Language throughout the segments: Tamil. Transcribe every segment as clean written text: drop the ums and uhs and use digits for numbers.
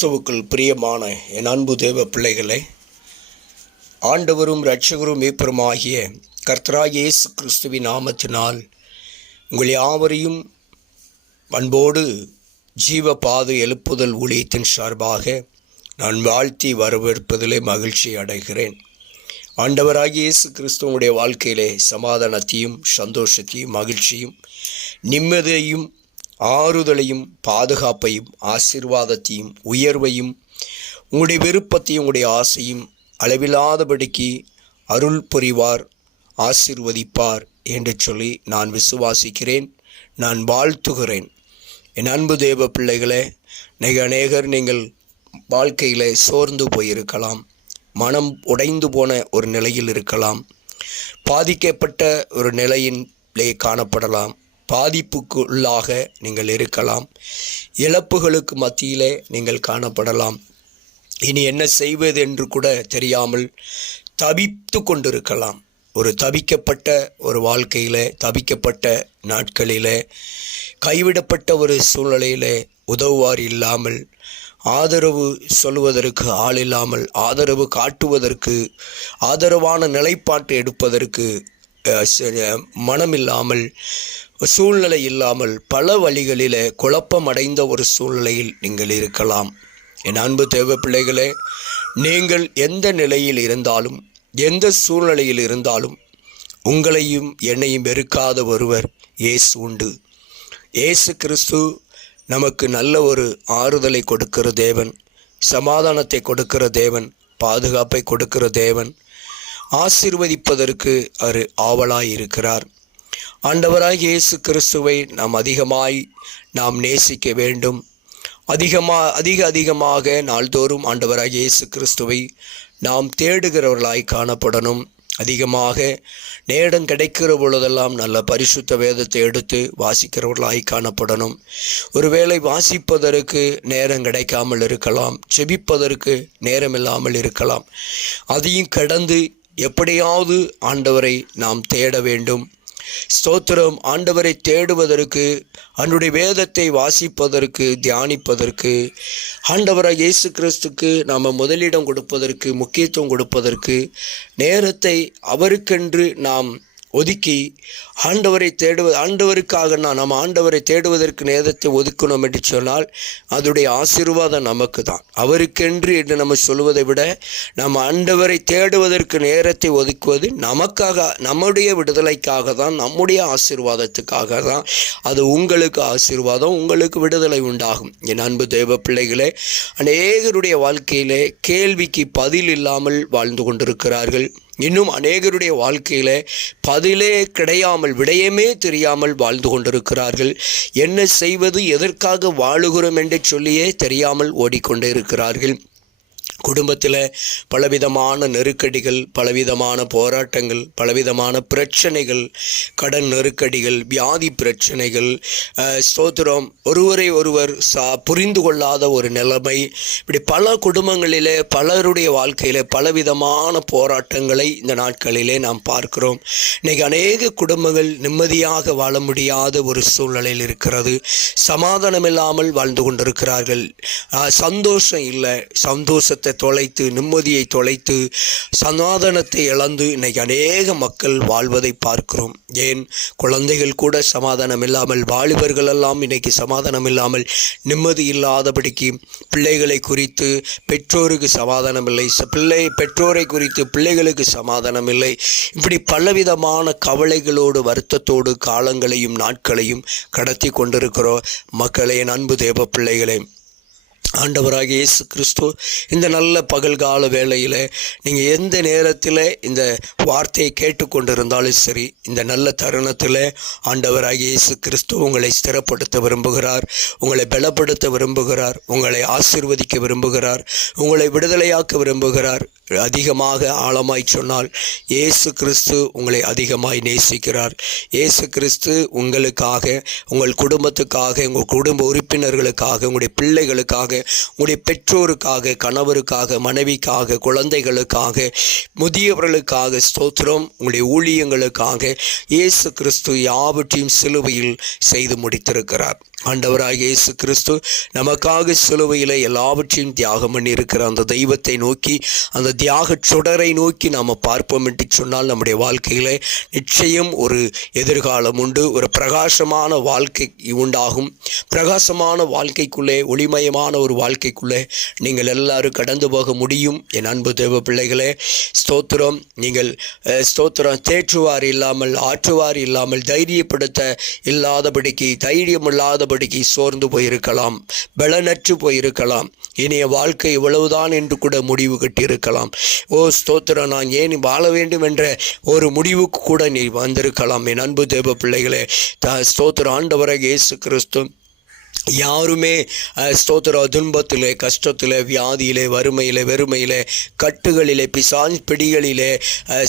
கிறிஸ்துவுக்குள் பிரியமான என் அன்பு தேவ பிள்ளைகளே, ஆண்டவரும் இரட்சகரும் மீட்பருமாகிய கர்த்தராகிய இயேசு கிறிஸ்துவின் நாமத்தினால் உங்கள் யாவரையும் அன்போடு ஜீவ பாதை எழுப்புதல் ஊழியத்தின் சார்பாக நான் வாழ்த்தி வரவேற்பதிலே மகிழ்ச்சி அடைகிறேன். ஆண்டவராகிய இயேசு கிறிஸ்துவனுடைய வாழ்க்கையிலே சமாதானத்தையும் சந்தோஷத்தையும் மகிழ்ச்சியும் நிம்மதியையும் ஆறுதலையும் பாதுகாப்பையும் ஆசீர்வாதத்தையும் உயர்வையும் உங்களுடைய விருப்பத்தையும் உங்களுடைய ஆசையும் அளவில்லாதபடிக்கு அருள் புரிவார், ஆசீர்வதிப்பார் என்று சொல்லி நான் விசுவாசிக்கிறேன், நான் வாழ்த்துகிறேன். என் அன்பு தேவ பிள்ளைகளே, அநேகர் நீங்கள் வாழ்க்கையில் சோர்ந்து போயிருக்கலாம், மனம் உடைந்து போன ஒரு நிலையில் இருக்கலாம், பாதிக்கப்பட்ட ஒரு நிலையிலே காணப்படலாம், பாதிப்புக்கு உள்ளாக நீங்கள் இருக்கலாம், இழப்புகளுக்கு மத்தியிலே நீங்கள் காணப்படலாம். இனி என்ன செய்வது என்று கூட தெரியாமல் தவித்து கொண்டிருக்கலாம். ஒரு தவிக்கப்பட்ட ஒரு வாழ்க்கையில், தவிக்கப்பட்ட நாட்களில், கைவிடப்பட்ட ஒரு சூழ்நிலையில் உதவுவார் இல்லாமல், ஆதரவு சொல்வதற்கு ஆள் இல்லாமல், ஆதரவு காட்டுவதற்கு, ஆதரவான நிலைப்பாட்டை எடுப்பதற்கு மனமில்லாமல், சூழ்நிலை இல்லாமல், பல வழிகளில் குழப்பமடைந்த ஒரு சூழ்நிலையில் நீங்கள் இருக்கலாம். என் அன்பு தேவ பிள்ளைகளே, நீங்கள் எந்த நிலையில் இருந்தாலும், எந்த சூழ்நிலையில் இருந்தாலும், உங்களையும் என்னையும் வெறுக்காத ஒருவர் இயேசு உண்டு. இயேசு கிறிஸ்து நமக்கு நல்ல ஒரு ஆறுதலை கொடுக்கிற தேவன், சமாதானத்தை கொடுக்கிற தேவன், பாதுகாப்பை கொடுக்கிற தேவன், ஆசீர்வதிப்பதற்கு அவர் ஆவலாய் இருக்கிறார். ஆண்டவராகிய இயேசு கிறிஸ்துவை நாம் நேசிக்க வேண்டும். அதிகமாக நாள்தோறும் ஆண்டவராகிய இயேசு கிறிஸ்துவை நாம் தேடுகிறவர்களாய் காணப்படணும். அதிகமாக நேரம் கிடைக்கிற பொழுதெல்லாம் நல்ல பரிசுத்த வேதத்தை எடுத்து வாசிக்கிறவர்களாய் காணப்படணும். ஒருவேளை வாசிப்பதற்கு நேரம் கிடைக்காமல் இருக்கலாம், செபிப்பதற்கு நேரம் இல்லாமல் இருக்கலாம். அதையும் கடந்து எப்படியாவது ஆண்டவரை நாம் தேட வேண்டும். ஸ்தோத்திரம். ஆண்டவரை தேடுவதற்கு, அவருடைய வேதத்தை வாசிப்பதற்கு, தியானிப்பதற்கு, ஆண்டவராகிய இயேசு கிறிஸ்துக்கு நாம் முதலிடம் கொடுப்பதற்கு, முக்கியத்துவம் கொடுப்பதற்கு, நேரத்தை அவருக்கென்று நாம் ஒதுக்கி ஆண்டவருக்காக நம்ம ஆண்டவரை தேடுவதற்கு நேரத்தை ஒதுக்கணும் என்று சொன்னால் அதனுடைய ஆசீர்வாதம் நமக்கு தான். அவருக்கென்று என்று நம்ம சொல்வதை விட நம்ம ஆண்டவரை தேடுவதற்கு நேரத்தை ஒதுக்குவது நமக்காக, நம்முடைய விடுதலைக்காக தான், நம்முடைய ஆசீர்வாதத்துக்காக தான். அது உங்களுக்கு ஆசீர்வாதம், உங்களுக்கு விடுதலை உண்டாகும். என் அன்பு தேவ பிள்ளைகளே, அநேகருடைய வாழ்க்கையிலே கேள்விக்கு பதில் இல்லாமல் வாழ்ந்து கொண்டிருக்கிறார்கள். இன்னும் அநேகருடைய வாழ்க்கையில் பதிலே கிடையாமல், விடயமே தெரியாமல் வாழ்ந்து கொண்டிருக்கிறார்கள். என்ன செய்வது, எதற்காக வாழுகிறோம் என்று சொல்லியே தெரியாமல் ஓடிக்கொண்டே இருக்கிறார்கள். குடும்பத்தில் பலவிதமான நெருக்கடிகள், பலவிதமான போராட்டங்கள், பலவிதமான பிரச்சனைகள், கடன் நெருக்கடிகள், வியாதி பிரச்சனைகள், ஸ்தோத்திரம், ஒருவரை ஒருவர் புரிந்து கொள்ளாத ஒரு நிலைமை, இப்படி பல குடும்பங்களிலே, பலருடைய வாழ்க்கையில் பலவிதமான போராட்டங்களை இந்த நாட்களிலே நாம் பார்க்கிறோம். இன்றைக்கி அநேக குடும்பங்கள் நிம்மதியாக வாழ முடியாத ஒரு சூழ்நிலையில் இருக்கிறது. சமாதானம் இல்லாமல் வாழ்ந்து கொண்டிருக்கிறார்கள். சந்தோஷம் இல்லை, சந்தோஷத்தை தொலைத்து, நிம்மதியை தொலைத்து, சமாதானத்தை இழந்து இன்னைக்கு அநேக மக்கள் வாழ்வதை பார்க்கிறோம். ஏன், குழந்தைகள் கூட சமாதானம் இல்லாமல், வாலிபர்கள் எல்லாம் இன்னைக்கு சமாதானம் இல்லாமல், நிம்மதி இல்லாதபடிக்கு, பிள்ளைகளை குறித்து பெற்றோருக்கு சமாதானம் இல்லை, பெற்றோரை குறித்து பிள்ளைகளுக்கு சமாதானம் இல்லை. இப்படி பலவிதமான கவலைகளோடு, வருத்தத்தோடு காலங்களையும் நாட்களையும் கடத்தி கொண்டிருக்கிறோம். மக்களே, என் அன்பு தேவ பிள்ளைகளே, ஆண்டவராகிய இயேசு கிறிஸ்து இந்த நல்ல பகல்கால வேளையில் நீங்கள் எந்த நேரத்தில் இந்த வார்த்தையை கேட்டுக்கொண்டிருந்தாலும் சரி, இந்த நல்ல தருணத்தில் ஆண்டவராகிய இயேசு கிறிஸ்து உங்களை ஸ்திரப்படுத்த விரும்புகிறார், உங்களை பலப்படுத்த விரும்புகிறார், உங்களை ஆசீர்வதிக்க விரும்புகிறார், உங்களை விடுதலையாக்க விரும்புகிறார். அதிகமாக ஆழமாய் சொன்னால் இயேசு கிறிஸ்து உங்களை அதிகமாய் நேசிக்கிறார். இயேசு கிறிஸ்து உங்களுக்காக, உங்கள் குடும்பத்துக்காக, உங்கள் குடும்ப உறுப்பினர்களுக்காக, உங்களுடைய பிள்ளைகளுக்காக, உங்களுடைய பெற்றோருக்காக, கணவருக்காக, மனைவிக்காக, குழந்தைகளுக்காக, முதியவர்களுக்காக, ஸ்தோத்திரம், உங்களுடைய ஊழியங்களுக்காக இயேசு கிறிஸ்து யாவற்றையும் சிலுவையில் செய்து முடித்திருக்கிறார். ஆண்டவராகிய இயேசு கிறிஸ்து நமக்காக சிலுவையில் எல்லாவற்றையும் தியாகம் பண்ணி இருக்கிற அந்த தெய்வத்தை நோக்கி, அந்த தியாக சுடரை நோக்கி நாம் பார்ப்போம் என்று சொன்னால் நம்முடைய வாழ்க்கையில் நிச்சயம் ஒரு எதிர்காலம் உண்டு. ஒரு பிரகாசமான வாழ்க்கை உண்டாகும். பிரகாசமான வாழ்க்கைக்குள்ளே, ஒளிமயமான ஒரு வாழ்க்கைக்குள்ளே நீங்கள் எல்லாரும் கடந்து போக முடியும். என் அன்பு தேவ பிள்ளைகளே, ஸ்தோத்திரம். நீங்கள் ஸ்தோத்திரம் தேற்றுவார் இல்லாமல், ஆற்றுவார் இல்லாமல், தைரியப்படுத்த இல்லாதபடிக்கு, தைரியம் இல்லாதபடிக்கு சோர்ந்து போயிருக்கலாம், பலனற்று போயிருக்கலாம். இனிய வாழ்க்கை இவ்வளவுதான் என்று கூட முடிவு கட்டியிருக்கலாம். ஓ ஸ்தோத்திரம், நான் ஏன் வாழ வேண்டும் என்ற ஒரு முடிவுக்கு கூட நீ வந்திருக்கலாம். என் அன்பு தேவ பிள்ளைகளே, ஸ்தோத்திரம். ஆண்டவராகிய இயேசு கிறிஸ்து யாருமே ஸ்தோத்திர துன்பத்திலே, கஷ்டத்திலே, வியாதியிலே, வறுமையிலே, வெறுமையிலே, கட்டுகளிலே, பிசாசு பிடிகளிலே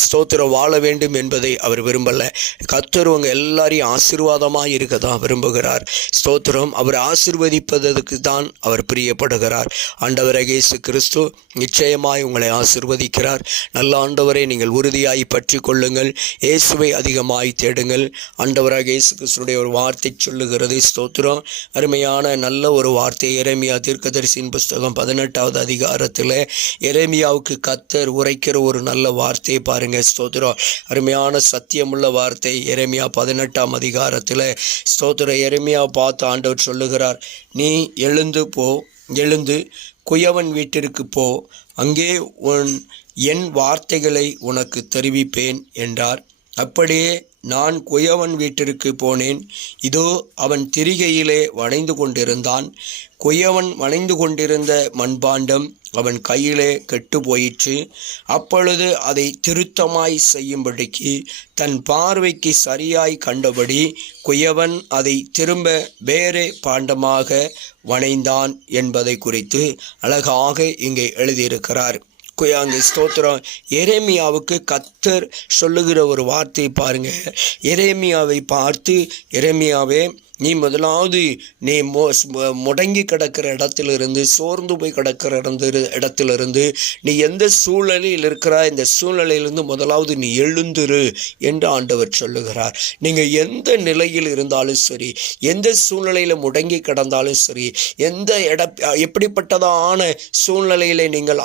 ஸ்தோத்திரம் வாழ வேண்டும் என்பதை அவர் விரும்பலை. கர்த்தர் எல்லாரையும் ஆசீர்வாதமாக இருக்க தான் விரும்புகிறார். ஸ்தோத்திரம். அவர் ஆசீர்வதிப்பதற்கு தான் அவர் பிரியப்படுகிறார். ஆண்டவராகிய இயேசு கிறிஸ்து நிச்சயமாய் உங்களை ஆசீர்வதிக்கிறார். நல்ல ஆண்டவரை நீங்கள் உறுதியாய் பற்றி கொள்ளுங்கள். இயேசுவை அதிகமாய் தேடுங்கள். ஆண்டவராகிய இயேசு கிறிஸ்துடைய ஒரு வார்த்தை சொல்லுகிறது. ஸ்தோத்திரம். அருமையான நல்ல ஒரு வார்த்தை. எரேமியா தீர்க்கதரிசியின் புஸ்தகம் 18வது அதிகாரத்தில் எரேமியாவுக்கு கர்த்தர் உரைக்கிற ஒரு நல்ல வார்த்தையை பாருங்க. ஸ்தோத்திரம். அருமையான சத்தியமுள்ள வார்த்தை. எரேமியா 18ஆம் அதிகாரத்தில் ஸ்தோத்திரம். எரேமியாவை பார்த்து ஆண்டவர் சொல்லுகிறார், நீ எழுந்து குயவன் வீட்டிற்கு போ, அங்கே என் வார்த்தைகளை உனக்கு தெரிவிப்பேன் என்றார். அப்படியே நான் குயவன் வீட்டிற்கு போனேன். இதோ அவன் திரிகையிலே வணைந்து கொண்டிருந்தான். குயவன் வணைந்து கொண்டிருந்த மண்பாண்டம் அவன் கையிலே கெட்டு போயிற்று. அப்பொழுது அதை திருத்தமாய் செய்யும்படிக்கு தன் பார்வைக்கு சரியாய் கண்டபடி குயவன் அதை திரும்ப வேறே பாண்டமாக வணைந்தான் என்பதை குறித்து அழகாக இங்கே எழுதியிருக்கிறார். அங்கே ஸ்தோத்திரம். எரேமியாவுக்கு கர்த்தர் சொல்லுகிற ஒரு வார்த்தை பாருங்க. எரேமியாவை பார்த்து, எரேமியாவே, நீ முதலாவது நீ முடங்கி கிடக்கிற இடத்திலிருந்து, சோர்ந்து போய் கிடக்கிற இடத்திலிருந்து, நீ எந்த சூழ்நிலையில் இருக்கிறாய், இந்த சூழ்நிலையிலிருந்து முதலாவது நீ எழுந்துரு என்று ஆண்டவர் சொல்லுகிறார். நீங்கள் எந்த நிலையில் இருந்தாலும் சரி, எந்த சூழ்நிலையில் முடங்கி கிடந்தாலும் சரி, எந்த எப்படிப்பட்டதான சூழ்நிலையில் நீங்கள்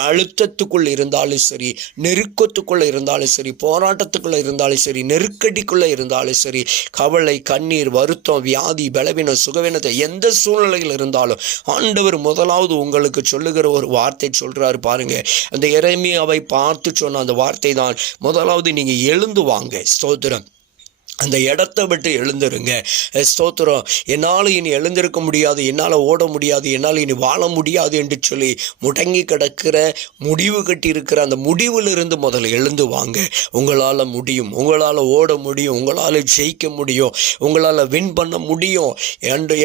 அழுத்தத்துக்குள் இருந்தாலும் சரி, நெருக்கத்துக்குள்ள இருந்தாலும் சரி, போராட்டத்துக்குள்ள இருந்தாலும் சரி, நெருக்கடிக்குள்ள இருந்தாலும் சரி, கவலை, கண்ணீர், வருத்தம், வியாதி, பலவீனம், சுகவீனத்தை எந்த சூழ்நிலையில் இருந்தாலும் ஆண்டவர் முதலாவது உங்களுக்கு சொல்லுகிற ஒரு வார்த்தை சொல்றாரு பாருங்க. அந்த எரேமியாவை பார்த்து சொன்ன அந்த வார்த்தை தான், முதலாவது நீங்க எழுந்து வாங்க. ஸ்தோத்திரம். அந்த இடத்தை விட்டு எழுந்துருங்க. ஸ்தோத்திரம். என்னால் இனி எழுந்திருக்க முடியாது, என்னால் ஓட முடியாது, என்னால் இனி வாழ முடியாது என்று சொல்லி முடங்கி கிடக்கிற, முடிவு கட்டி இருக்கிற அந்த முடிவிலிருந்து முதல்ல எழுந்து வாங்க. உங்களால் முடியும், உங்களால் ஓட முடியும், உங்களால் ஜெயிக்க முடியும், உங்களால் வின் பண்ண முடியும்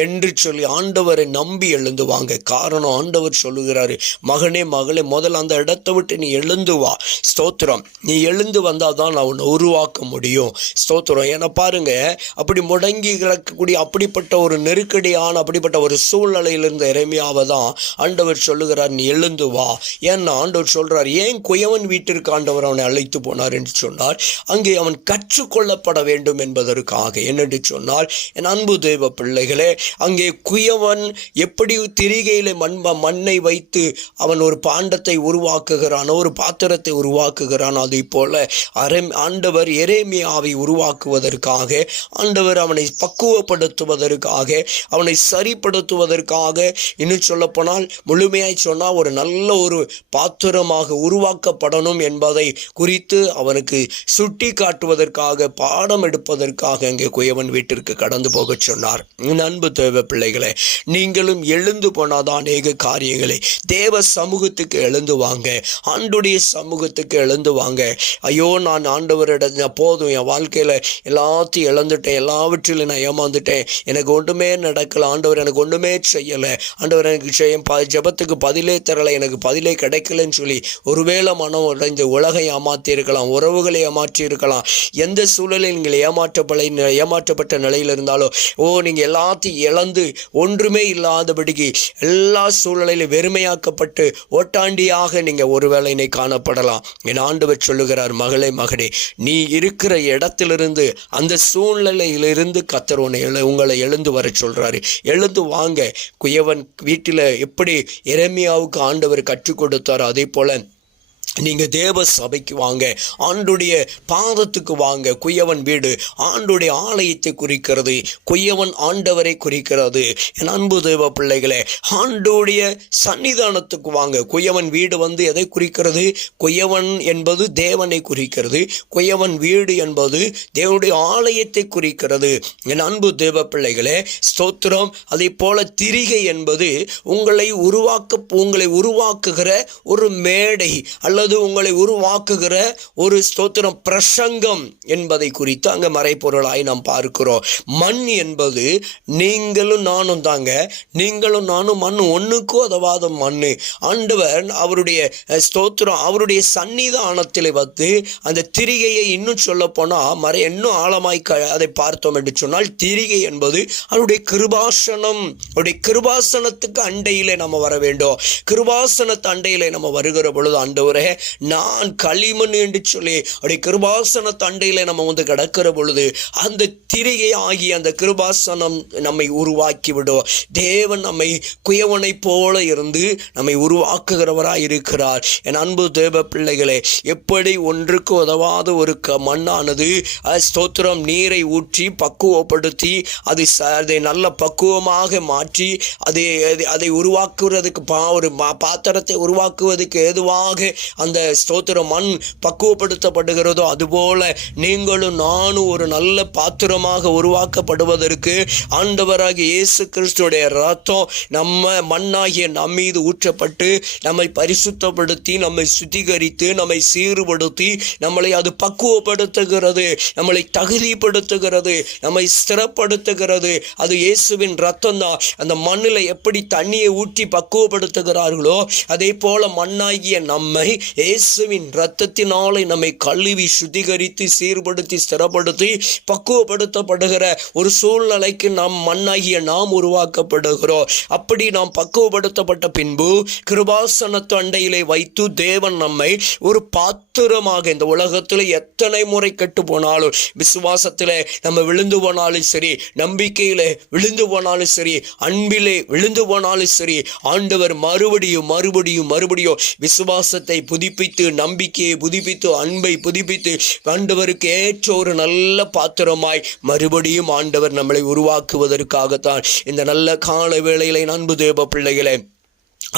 என்று சொல்லி ஆண்டவரை நம்பி எழுந்து வாங்க. காரணம், ஆண்டவர் சொல்லுகிறாரு, மகனே, மகளே, முதல்ல அந்த இடத்தை விட்டு நீ எழுந்து வா. ஸ்தோத்திரம். நீ எழுந்து வந்தால் தான் நான் உன்னை உருவாக்க முடியும். ஸ்தோத்திரம். பாருங்க, அப்படி முடங்கி கிடக்கக்கூடிய அப்படிப்பட்ட ஒரு நெருக்கடியான அப்படிப்பட்ட ஒரு சூழ்நிலையில் இருந்த எரேமியாவை தான் ஆண்டவர் சொல்லுகிறார், நீ எழுந்து வா. ஏன்னா ஆண்டவர் சொல்றார், ஏன் குயவன் வீட்டிற்கு ஆண்டவர் அவனை அழைத்து போனார் என்று சொன்னார், அங்கே அவன் கற்றுக்கொள்ளப்பட வேண்டும் என்பதற்காக. என்னென்று சொன்னால், என் அன்பு தேவ பிள்ளைகளே, அங்கே குயவன் எப்படி திரிகையிலே மண்ணை வைத்து அவன் ஒரு பாண்டத்தை உருவாக்குகிறான், ஒரு பாத்திரத்தை உருவாக்குகிறான், அதை போல ஆண்டவர் எரேமியாவை உருவாக்குவதற்கு, ஆண்டவர் அவனை பக்குவப்படுத்துவதற்காக, அவனை சரிப்படுத்துவதற்காக, இன்னும் சொல்ல போனால் முழுமையாய் சொன்னால் ஒரு நல்ல ஒரு பாத்திரமாக உருவாக்கப்படணும் என்பதை குறித்து அவனுக்கு சுட்டி காட்டுவதற்காக, பாடம் எடுப்பதற்காக அங்கே குயவன் வீட்டிற்கு கடந்து போக சொன்னார். அன்பு தேவ பிள்ளைகளே, நீங்களும் எழுந்து போனாதான் அநேக காரியங்களை தேவ சமூகத்துக்கு எழுந்து வாங்க, ஆண்டுடைய சமூகத்துக்கு எழுந்து வாங்க. ஐயோ, நான் ஆண்டவரிடம் போதும், என் வாழ்க்கையில் எல்லாத்தையும் இழந்துட்டேன், எல்லாவற்றிலும் நான் ஏமாந்துட்டேன், எனக்கு ஒன்றுமே நடக்கல, ஆண்டவர் எனக்கு ஒன்றுமே செய்யலை, ஆண்டவர் எனக்கு ஜெபத்துக்கு பதிலே தரலை, எனக்கு பதிலே கிடைக்கலன்னு சொல்லி ஒருவேளை மனம் உடைந்து உலகை ஏமாற்றி இருக்கலாம், உறவுகளை ஏமாற்றி இருக்கலாம். எந்த சூழலில் நீங்கள் ஏமாற்றப்பட்ட நிலையில் இருந்தாலோ, நீங்கள் எல்லாத்தையும் இழந்து ஒன்றுமே இல்லாதபடிக்கு எல்லா சூழலிலும் வெறுமையாக்கப்பட்டு ஓட்டாண்டியாக நீங்கள் ஒருவேளை காணப்படலாம். என் ஆண்டவர் சொல்லுகிறார், மகளே, மகனே, நீ இருக்கிற இடத்திலிருந்து அந்த சூழ்நிலையிலிருந்து கர்த்தர் உங்களை எழுந்து வர சொல்றாரு. எழுந்து வாங்க. குயவன் வீட்டில் எப்படி எரேமியாவுக்கு ஆண்டவர் கற்றுக் கொடுத்தாரோ அதே போல நீங்கள் தேவ சபைக்கு வாங்க, ஆண்டுடைய பாதத்துக்கு வாங்க. குயவன் வீடு ஆண்டுடைய ஆலயத்தை குறிக்கிறது, குயவன் ஆண்டவரை குறிக்கிறது. என் அன்பு தேவ பிள்ளைகளே, ஆண்டுடைய சன்னிதானத்துக்கு வாங்க. குயவன் வீடு எதை குறிக்கிறது? குயவன் என்பது தேவனை குறிக்கிறது, குயவன் வீடு என்பது தேவனுடைய ஆலயத்தை குறிக்கிறது. என் அன்பு தேவ பிள்ளைகளே, ஸ்தோத்திரம். அதே போல திரிகை என்பது உங்களை உருவாக்குகிற ஒரு மேடை அல்லது உங்களை உருவாக்குகிற ஒரு ஸ்தோத்திரம் பிரசங்கம் என்பதை குறித்து அங்கே மறைப்பொருளாய் நாம் பார்க்கிறோம். மண் என்பது நீங்களும் நானும் தாங்க. நீங்களும் நானும் மண், ஒன்றுக்கும் உதவாத மண். ஆண்டவர் அவருடைய ஸ்தோத்திரம் அவருடைய சன்னிதானத்தில் அந்த திரிகையை இன்னும் சொல்ல போனால் இன்னும் ஆழமாய் அதை பார்த்தோம் என்று சொன்னால், திரிகை என்பது அவருடைய கிருபாசனம். அவருடைய கிருபாசனத்துக்கு அண்டையிலே நம்ம வர வேண்டும். கிருபாசனத்து அண்டையிலே நம்ம வருகிற பொழுது, ஆண்டவரே நான் களிமண் என்று சொல்லி அப்படி கிருபாசன தண்டையில நம்ம கிடக்கிற பொழுது அந்த திரிகை ஆகிய அந்த கிருபாசனம் நம்மை உருவாக்கி விடும். தேவன் நம்மை குயவனை போல இருந்து நம்மை உருவாக்குகிறவராய் இருக்கிறார். என் அன்பு தேவ பிள்ளைகளே, எப்படி ஒன்றுக்கு உதவாத ஒரு மண்ணானது ஸ்தோத்திரம் நீரை ஊற்றி பக்குவப்படுத்தி அதை நல்ல பக்குவமாக மாற்றி அதை உருவாக்குறதுக்கு ஒரு பாத்திரத்தை உருவாக்குவதற்கு ஏதுவாக அந்த ஸ்தோத்திர மண் பக்குவப்படுத்தப்படுகிறதோ, அதுபோல நீங்களும் நானும் ஒரு நல்ல பாத்திரமாக உருவாக்கப்படுவதற்கு ஆண்டவராகிய இயேசு கிறிஸ்துடைய ரத்தம் நம்ம மண்ணாகிய நம் மீது ஊற்றப்பட்டு நம்மை பரிசுத்தப்படுத்தி நம்மை சுத்திகரித்து நம்மை சீர்படுத்தி நம்மளை அது பக்குவப்படுத்துகிறது, நம்மளை தகுதிப்படுத்துகிறது, நம்மை ஸ்திரப்படுத்துகிறது. அது இயேசுவின் ரத்தம் தான். அந்த மண்ணில் எப்படி தண்ணியை ஊற்றி பக்குவப்படுத்துகிறார்களோ அதே போல மண்ணாகிய நம்மை இயேசுவின் இரத்தத்தினாலே நம்மை கழுவி சுத்திகரித்து சீர்படுத்தி ஸ்திரப்படுத்தி பக்குவப்படுத்தப்படுகிற ஒரு சூழ்நிலைக்கு நாம் மண்ணாகிய நாம் உருவாக்கப்படுகிறோம். அப்படி நாம் பக்குவப்படுத்தப்பட்ட பின்பு கிருபாசனத்து அண்டையிலே வைத்து தேவன் நம்மை ஒரு பாத்திரமாக, இந்த உலகத்தில் எத்தனை முறை கெட்டு போனாலும், விசுவாசத்திலே நம்ம விழுந்து போனாலும் சரி, நம்பிக்கையிலே விழுந்து போனாலும் சரி, அன்பிலே விழுந்து போனாலும் சரி, ஆண்டவர் மறுபடியும் மறுபடியும் மறுபடியும் விசுவாசத்தை புதுப்பித்து, நம்பிக்கையை புதுப்பித்து, அன்பை புதுப்பித்து ஆண்டவருக்கு ஏற்ற ஒரு நல்ல பாத்திரமாய் மறுபடியும் ஆண்டவர் நம்மளை உருவாக்குவதற்காகத்தான் இந்த நல்ல கால வேளையிலே அன்பு தேவ பிள்ளைகளே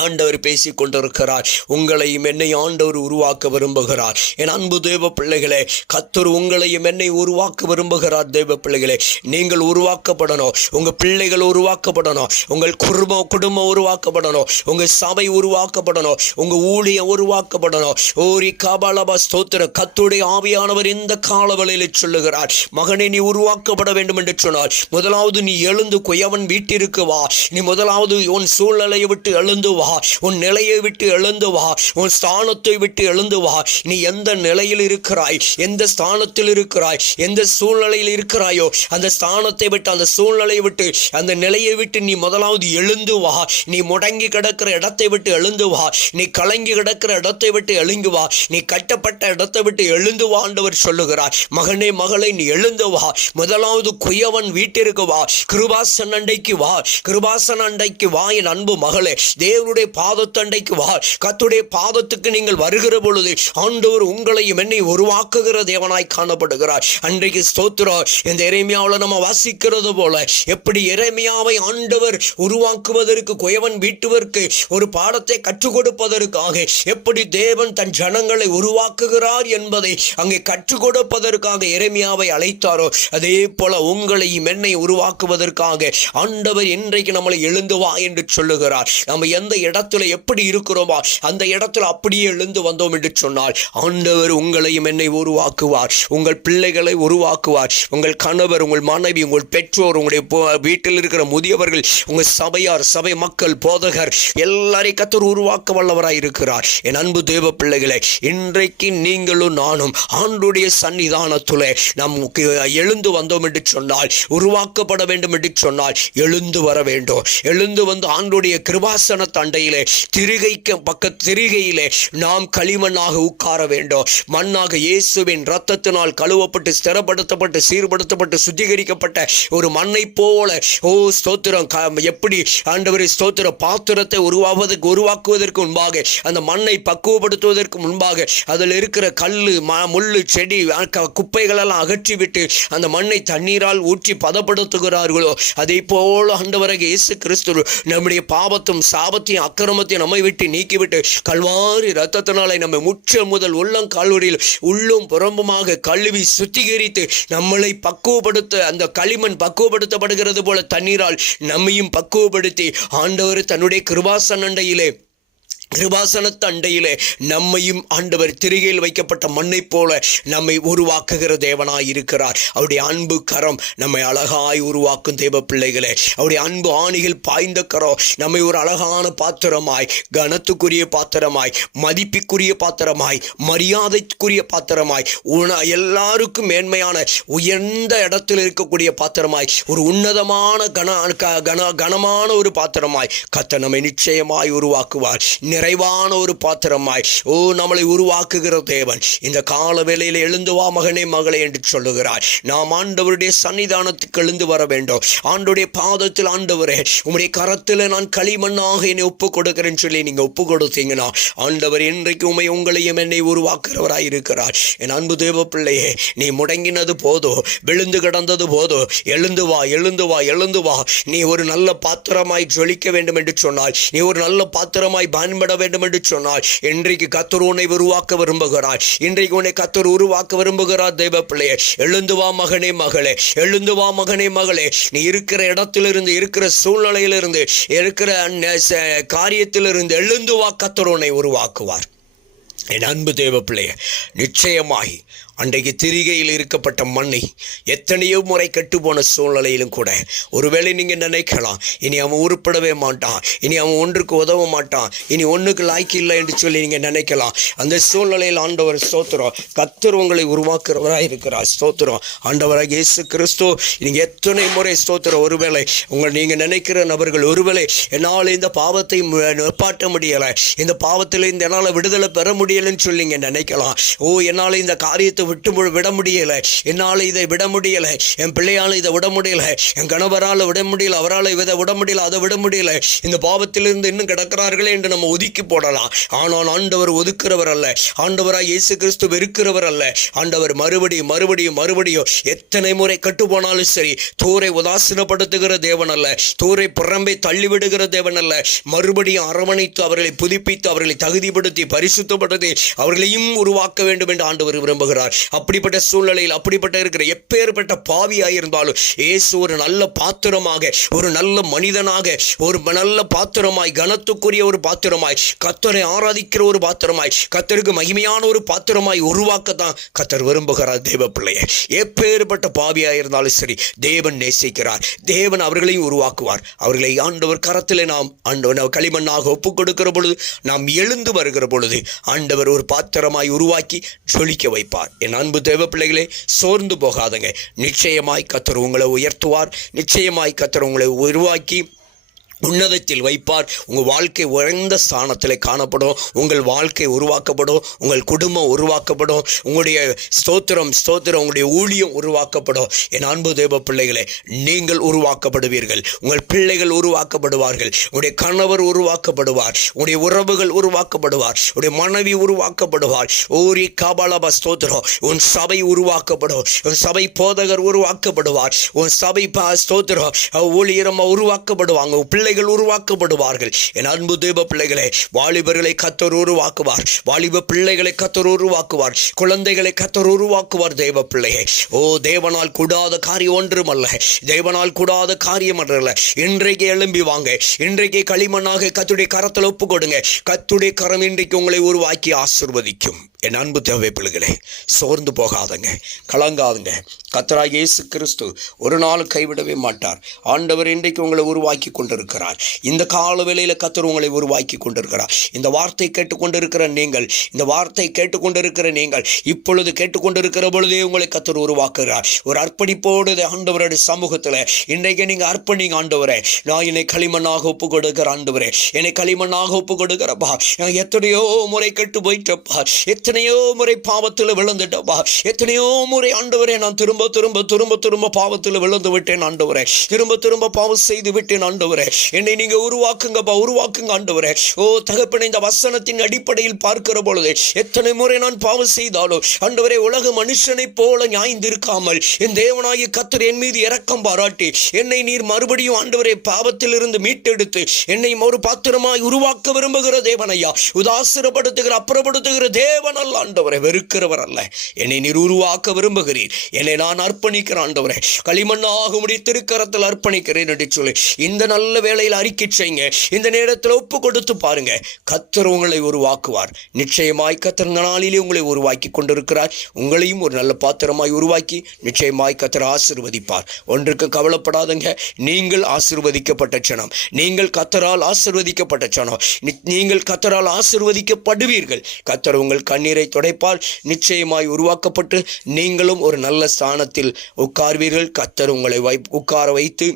ஆண்டவர் பேசிக் கொண்டிருக்கிறார். உங்களையும் என்னை ஆண்டவர் உருவாக்க விரும்புகிறார். என் அன்பு தேவ பிள்ளைகளே, கர்த்தர் உங்களையும் என்னை உருவாக்க விரும்புகிறார். தேவ பிள்ளைகளே, நீங்கள் உருவாக்கப்படணும், உங்க பிள்ளைகள் உருவாக்கப்படணும், உங்கள் குடும்பம் உருவாக்கப்படணும், உங்க சபை உருவாக்கப்படணும், உங்க ஊழியம் உருவாக்கப்படணும். ஓரி காபாலபா ஸ்தோத்திர. கர்த்தருடைய ஆவியானவர் இந்த காலவெளியில் சொல்லுகிறார், மகனே நீ உருவாக்கப்பட வேண்டும் என்று சொன்னார். முதலாவது நீ எழுந்து குயவன் வீட்டிற்கு வா. நீ முதலாவது உன் சூழ்நிலையை விட்டு எழுந்து வா, உன் நிலையை விட்டு எழுந்து வா, உன் ஸ்தானத்தை விட்டு எழுந்து வா. நீ எந்த நிலையில் இருக்கிறாய், எந்த ஸ்தானத்தில் இருக்கிறாய், எந்த சூழ்நிலையில் இருக்கிறாயோ அந்த ஸ்தானத்தை விட்டு, அந்த சூழ்நிலையை விட்டு, அந்த நிலையை விட்டு நீ முதலாவது எழுந்து வா. நீ முடங்கி கிடக்கிற இடத்தை விட்டு எழுந்து வா. நீ கலங்கி கிடக்கிற இடத்தை விட்டு எழுந்து வா. நீ கட்டப்பட்ட இடத்தை விட்டு எழுந்து வா. ஆண்டவர் சொல்லுகிறார், மகனே மகளே நீ எழுந்து வா. முதலாவது குயவன் வீட்டிற்கு வா, கிருபாசன அண்டைக்கு வா, கிருபாசன அண்டைக்கு வா. என் அன்பு மகளே, தேவனுடைய பாதத்தண்டைக்கு வா. கர்த்தருடைய பாதத்துக்கு நீங்கள் வருகிற பொழுது ஆண்டவர் உங்களையும் என்னை உருவாக்குகிற தேவனாய் காணப்படுகிறார். அன்றைக்கு ஸ்தோத்திரம், இந்த எரேமியாவில் நம்ம வாசிக்கிறது போல எப்படி எரேமியாவை ஆண்டவர் உருவாக்குவதற்கு, குயவன் வீட்டுவதற்கு ஒரு பாடத்தை கற்றுக் கொடுப்பதற்காக எப்படி தேவன் தன் ஜனங்களை உருவாக்குகிறார் என்பதை அங்கே கற்றுக் கொடுப்பதற்காக எரேமியாவை அழைத்தாரோ, அதே போல உங்களையும் என்னை உருவாக்குவதற்காக ஆண்டவர் இன்றைக்கு நம்மளை எழுந்து வா என்று சொல்லுகிறார். நம்ம எந்த இடத்துல எப்படி இருக்கிறோமோ அந்த இடத்துல அப்படியே எழுந்து வந்தோம் என்று சொன்னால் ஆண்டவர் உங்களையும் என்னை உருவாக்குவார், உங்கள் பிள்ளைகளை உருவாக்குவார், உங்கள் கணவர், உங்கள் மனைவி, உங்கள் பெற்றோர், உங்களுடைய வீட்டில் இருக்கிற முதியவர்கள், உங்கள் சபையார், சபை மக்கள், போதகர் எல்லாரையும் கர்த்தர் உருவாக்க வல்லவராய் இருக்கிறார். என் அன்பு தேவ பிள்ளைகளே, இன்றைக்கு நீங்களும் நானும் ஆண்டுடைய சன்னிதானத்திலே நமக்கு எழுந்து வந்தோம் என்று சொன்னால், உருவாக்கப்பட வேண்டும் என்று சொன்னால் எழுந்து வர வேண்டும். எழுந்து வந்து ஆண்டுடைய கிருபாசன அண்டையிலே திரிகையிலே நாம் களிமண்ணாக உட்கார வேண்டும். மண்ணாக இயேசுவின் இரத்தத்தினால் கழுவப்பட்டு ஸ்திரப்படுத்தப்பட்டு சீர்படுத்தப்பட்டு சுத்திகரிக்கப்பட்ட ஒரு மண்ணை போல ஸ்தோத்திரம் எப்படி ஆண்டவரே ஸ்தோத்திரம் பாத்திரத்தை உருவாக்குவதற்கு முன்பாக அந்த மண்ணை பக்குவப்படுத்துவதற்கு முன்பாக அதில் இருக்கிற கல்லு முள்ளு செடி குப்பைகள் எல்லாம் அகற்றிவிட்டு அந்த மண்ணை தண்ணீரால் ஊற்றி பதப்படுத்துகிறார்களோ அதே போல ஆண்டவராகிய இயேசு கிறிஸ்து நம்முடைய பாவத்தும் சாபத்தையும் அக்கிரமத்தையும் நம்மை விட்டு நீக்கிவிட்டு கல்வாரி இரத்தத்தினாலே நம்மை முற்ற முதல் உள்ளங்கால்வரியில் உள்ளும் புறம்புமாக கழுவி சுத்திகரித்து நம்மளை பக்குவப்படுத்த அந்த களிமண் பக்குவப்படுத்தப்படுகிறது போல தண்ணீரால் நம்மையும் பக்குவப்படுத்தி ஆண்டவர் தன்னுடைய கிருபாசனத்து அண்டையிலே நம்மையும் ஆண்டவர் திரிகையில் வைக்கப்பட்ட மண்ணை போல நம்மை உருவாக்குகிற தேவனாய் இருக்கிறார். அவருடைய அன்பு கரம் நம்மை அழகாய் உருவாக்கும் தேவ பிள்ளைகளே. அவருடைய அன்பு ஆணிகள் பாய்ந்த கரம் நம்மை ஒரு அழகான பாத்திரமாய், கனத்துக்குரிய பாத்திரமாய், மதிப்புக்குரிய பாத்திரமாய், மரியாதைக்குரிய பாத்திரமாய், எல்லாருக்கும் மேன்மையான உயர்ந்த இடத்தில் இருக்கக்கூடிய பாத்திரமாய், ஒரு உன்னதமான கனமான ஒரு பாத்திரமாய் கர்த்தர் நம்மை நிச்சயமாய் உருவாக்குவார். நிறைவான ஒரு பாத்திரமாய் நம்மளை உருவாக்குகிற தேவன் இந்த கால வேளையில் எழுந்து வா மகனே மகளே என்று சொல்லுகிறார். நாம் ஆண்டவருடைய சன்னிதானத்துக்கு எழுந்து வர வேண்டும். ஆண்டவருடைய பாதத்தில் ஆண்டவரே உம்முடைய கரத்தில் நான் களிமண்ணாக என்னை ஒப்பு கொடுக்கிறேன்னு சொல்லி நீங்க ஒப்பு கொடுத்தீங்கன்னா ஆண்டவர் இன்றைக்கு உங்களையும் என்னை உருவாக்குறவராய் இருக்கிறார். என் அன்பு தேவ பிள்ளையே, நீ முடங்கினது போதோ, விழுந்து கிடந்தது போதோ, எழுந்து வா எழுந்து வா எழுந்து வா. நீ ஒரு நல்ல பாத்திரமாய் ஜொலிக்க வேண்டும் என்று சொன்னால், நீ ஒரு நல்ல பாத்திரமாய் பயன்பட வேண்டும் என்று சொன்னால், இன்றைக்கு கர்த்தர் உன்னை உருவாக்க விரும்புகிறார். இன்றைக்கு உன்னை கர்த்தர் உருவாக்க விரும்புகிறார். தேவ பிள்ளையே, எழுந்து வா மகனே மகளே, எழுந்து வா மகனே மகளே. நீ இருக்கிற இடத்திலிருந்து, இருக்கிற சூழ்நிலையிலிருந்து, இருக்கிற காரியத்திலிருந்து எழுந்து வா. கர்த்தர் உன்னை உருவாக்குவார். என் அன்பு தேவ பிள்ளையே, நிச்சயமாய் அன்றைக்கு திரிகையில் இருக்கப்பட்ட மண்ணை எத்தனையோ முறை கெட்டுப்போன சூழ்நிலையிலும் கூட ஒருவேளை நீங்கள் நினைக்கலாம், இனி அவன் உருப்படவே மாட்டான், இனி அவன் ஒன்றுக்கு உதவ மாட்டான், இனி ஒன்றுக்கு லாய்க்கு இல்லை என்று சொல்லி நீங்கள் நினைக்கலாம். அந்த சூழ்நிலையில் ஆண்டவர் ஸ்தோத்திரம், கர்த்தர் உங்களை உருவாக்குறவராக இருக்கிறார். ஸ்தோத்திரம். ஆண்டவராக இயேசு கிறிஸ்து நீங்கள் எத்தனை முறை ஸ்தோத்திரம், ஒருவேளை நீங்கள் நினைக்கிற நபர்கள் ஒருவேளை என்னால் இந்த பாவத்தை நிப்பாட்ட முடியலை, இந்த பாவத்தில் இந்த என்னால் விடுதலை பெற முடியலைன்னு சொல்லி நீங்கள் நினைக்கலாம். என்னால் இந்த காரியத்தை விட முடியல, என்னால் இதை விட முடியல, என் பிள்ளையால் இதை விட முடியல, என் கணவரால் விட முடியல, அவரால் இதை விட முடியல, அதை விட முடியல, இந்த பாவத்திலிருந்து இன்னும் கிடக்கிறார்களே என்று நம்ம ஒதுக்கி போடலாம். ஆனால் ஆண்டவர் ஒதுக்கிறவர் அல்ல. ஆண்டவராய் இயேசு கிறிஸ்து வெறுக்கிறவர் அல்ல. ஆண்டவர் மறுபடியும் மறுபடியும் மறுபடியும் எத்தனை முறை கட்டு போனாலும் சரி, தூரை உதாசீனப்படுத்துகிற தேவன் அல்ல, தூரை புறம்பை தள்ளிவிடுகிற தேவன் அல்ல. மறுபடியும் அரவணைத்து அவர்களை புதுப்பித்து அவர்களை தகுதிப்படுத்தி பரிசுத்தப்படுத்தி அவர்களையும் உருவாக்க வேண்டும் என்று ஆண்டவர் விரும்புகிறார். அப்படிப்பட்ட சூழ்நிலையில் அப்படிப்பட்ட இருக்கிற எப்பேற்பட்ட பாவியாயிருந்தாலும் இயேசு ஒரு நல்ல பாத்திரமாக, ஒரு நல்ல மனிதனாக, ஒரு நல்ல பாத்திரமாய், கனத்துக்குரிய ஒரு பாத்திரமாய், கர்த்தரை ஆராதிக்கிற ஒரு பாத்திரமாய், கர்த்தருக்கு மகிமையான ஒரு பாத்திரமாய் உருவாக்கத்தான் கர்த்தர் விரும்புகிறார். தேவ பிள்ளையை, எப்பேற்பட்ட பாவியாயிருந்தாலும் சரி தேவன் நேசிக்கிறார். தேவன் அவர்களையும் உருவாக்குவார். அவர்களை ஆண்டவர் கரத்தில் நாம் களிமண்ணாக ஒப்புக் கொடுக்கிற பொழுது, நாம் எழுந்து வருகிற பொழுது ஆண்டவர் ஒரு பாத்திரமாய் உருவாக்கி ஜொலிக்க வைப்பார். என் அன்பு தேவ பிள்ளைகளே, சோர்ந்து போகாதங்க. நிச்சயமாய் கர்த்தர் உங்களை உயர்த்துவார். நிச்சயமாய் கர்த்தர் உங்களை உருவாக்கி உன்னதத்தில் வைப்பார். உங்கள் வாழ்க்கை உயர்ந்த ஸ்தானத்தில் காணப்படும். உங்கள் வாழ்க்கை உருவாக்கப்படும். உங்கள் குடும்பம் உருவாக்கப்படும். உங்களுடைய ஸ்தோத்திரம் உங்களுடைய ஊழியம் உருவாக்கப்படும். என் அன்பு தேவ பிள்ளைகளே, நீங்கள் உருவாக்கப்படுவீர்கள். உங்கள் பிள்ளைகள் உருவாக்கப்படுவார்கள். உங்களுடைய கணவர் உருவாக்கப்படுவார். உங்களுடைய உறவுகள் உருவாக்கப்படுவார். உங்களுடைய மனைவி உருவாக்கப்படுவார். ஓரி காபாலபா ஸ்தோத்திரம். உன் சபை உருவாக்கப்படும். உன் சபை போதகர் உருவாக்கப்படுவார். உன் சபை ஸ்தோத்திரம் ஊழியரம் உருவாக்கப்படுவாங்க. பிள்ளைகள் உருவாக்கப்படுவார்கள். என் அன்பு தேவ பிள்ளைகளே, வாலிபர்களை கர்த்தர் உருவாக்குவார். வாலிப பிள்ளைகளை கர்த்தர் உருவாக்குவார். குழந்தைகளை கர்த்தர் உருவாக்குவார். தேவ பிள்ளையை, தேவனால் கூடாத காரியம் ஒன்றுமல்ல. தேவனால் கூடாத காரியம் அல்ல. இன்றைக்கு எழும்பி வாங்க. இன்றைக்கு களிமண்ணாக கர்த்தருடைய கரத்தில் ஒப்பு கொடுங்க. கர்த்தருடைய கரம் இன்றைக்கு உங்களை உருவாக்கி ஆசீர்வதிக்கும். என் அன்பு தேவை பிள்ளைகளே, சோர்ந்து போகாதங்க, கலங்காதுங்க. கர்த்தராகிய இயேசு கிறிஸ்து ஒரு நாள் கைவிடவே மாட்டார். ஆண்டவர் இன்றைக்கு உங்களை உருவாக்கி கொண்டிருக்கிறார். இந்த கால வேளையில கர்த்தர் உங்களை உருவாக்கி கொண்டிருக்கிறார். இந்த வார்த்தை கேட்டுக்கொண்டிருக்கிற நீங்கள், இப்பொழுது கேட்டுக்கொண்டிருக்கிற பொழுதே உங்களை கர்த்தர் உருவாக்குகிறார். ஒரு அர்ப்பணிப்போடு ஆண்டவருடைய சமூகத்தில் இன்றைக்கு நீங்க அர்ப்பணிங்க. ஆண்டவரே, நான் என்னை களிமண்ணாக ஒப்பு கொடுக்கிற ஆண்டவரே, என்னை களிமண்ணாக ஒப்பு கொடுக்கிறப்பா. நான் எத்தனையோ முறை கெட்டு போயிட்டப்பா, எத்தனையோ முறை பாவத்தில் விழுந்துட்டப்பா, எத்தனையோ முறை ஆண்டவரே நான் திரும்ப பாவத்தில் விழுந்து விட்டேன் ஆண்டவரே, திரும்ப பாவம் செய்து விட்டேன் ஆண்டவரே. என்னை நீங்க உருவாக்குங்க ஆண்டவரே. ஓ தகப்பனே, இந்த வசனத்தின் அடிப்படையில் பார்க்கிற பொழுது எத்தனை முறை நான் பாவம் செய்தாலும் ஆண்டவரே, உலக மனுஷனை போல நியாய்ந்திருக்காமல் என் தேவனாகிய கர்த்தர் என் மீது இரக்கம் பாராட்டி என்னை நீர் மறுபடியும் ஆண்டவரே பாவத்தில் இருந்து மீட்டெடுத்து என்னை ஒரு பாத்திரமாய் உருவாக்க விரும்புகிற தேவன் ஐயா. உதாசீனப்படுத்துகிற அப்புறப்படுத்துகிற தேவன் அல்ல ஆண்டவரே, வெறுக்கிறவர் அல்ல. என்னை நீர் உருவாக்க விரும்புகிறீர். என்னை நான் அர்ப்பணிக்கிறேன் ஆண்டவரே, களிமண்ணாக உம்முடைய திருக்கரத்தில் அர்ப்பணிக்கிறேன் என்று சொல்லி இந்த நல்ல வேளையில் அறிக்கை செய்யுங்க. இந்த நேரத்தில் ஒப்பு கொடுத்து பாருங்க, கர்த்தர் உங்களை உருவாக்குவார். நிச்சயமாய் கர்த்தர் இந்த நாளிலே உங்களை உருவாக்கி கொண்டிருக்கிறார். உங்களையும் ஒரு நல்ல பாத்திரமாய் உருவாக்கி நிச்சயமாய் கர்த்தர் ஆசீர்வதிப்பார். ஒன்றுக்கு கவலைப்படாதங்க. நீங்கள் ஆசீர்வதிக்கப்பட்ட ஜனம், நீங்கள் கர்த்தரால் ஆசீர்வதிக்கப்பட்ட ஜனம், நீங்கள் கர்த்தரால் ஆசீர்வதிக்கப்படுவீர்கள். கர்த்தர் உங்கள் கண்ணீரை துடைப்பார். நிச்சயமாய் உருவாக்கப்பட்டு நீங்களும் ஒரு நல்ல ஸ்தானத்தில் உட்கார்வீர்கள். கர்த்தர் உங்களை உட்கார வைத்து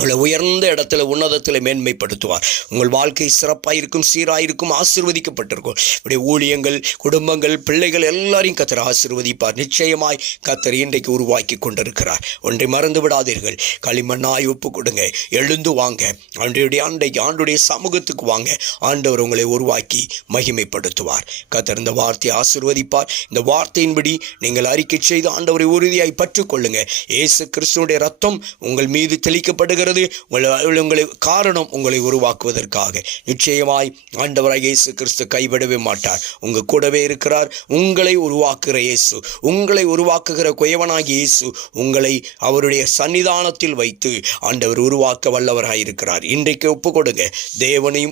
உங்களை உயர்ந்த இடத்துல உன்னதத்தில் மேன்மைப்படுத்துவார். உங்கள் வாழ்க்கை சிறப்பாயிருக்கும், சீராயிருக்கும், ஆசீர்வதிக்கப்பட்டிருக்கும். இப்படி ஊழியங்கள், குடும்பங்கள், பிள்ளைகள் எல்லாரையும் கர்த்தர் ஆசீர்வதிப்பார். நிச்சயமாய் கர்த்தர் இன்றைக்கு உருவாக்கி கொண்டிருக்கிறார். ஒன்றை மறந்து விடாதீர்கள். களிமண்ணாய் ஒப்பு கொடுங்க, எழுந்து வாங்க, ஆண்டுடைய சமூகத்துக்கு வாங்க. ஆண்டவர் உங்களை உருவாக்கி மகிமைப்படுத்துவார். கர்த்தர் இந்த வார்த்தையை ஆசீர்வதிப்பார். இந்த வார்த்தையின்படி நீங்கள் அறிக்கை செய்து ஆண்டவரை உறுதியாய் பற்றுக்கொள்ளுங்க. இயேசு கிறிஸ்துவினுடைய ரத்தம் உங்கள் மீது தெளிக்கப்படுகிறது. உங்களை காரணம் உங்களை உருவாக்குவதற்காக. நிச்சயமாய் ஆண்டவராகிய இயேசு கிறிஸ்து கைவிடவே மாட்டார். உங்க கூடவே இருக்கிறார். உங்களை உருவாக்குகிற இயேசு, உங்களை உருவாக்குகிற குயவனாகிய இயேசு உங்களை அவருடைய சன்னிதானத்தில் வைத்து ஆண்டவர் உருவாக்க வல்லவராயிருக்கிறார். இன்றைக்கு ஒப்பு கொடுங்க. தேவனை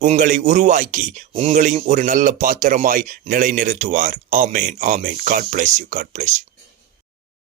உங்களை உருவாக்கி உங்களையும் ஒரு நல்ல பாத்திரமாய் நிலைநிறுத்துவார். ஆமேன், ஆமேன். God bless you.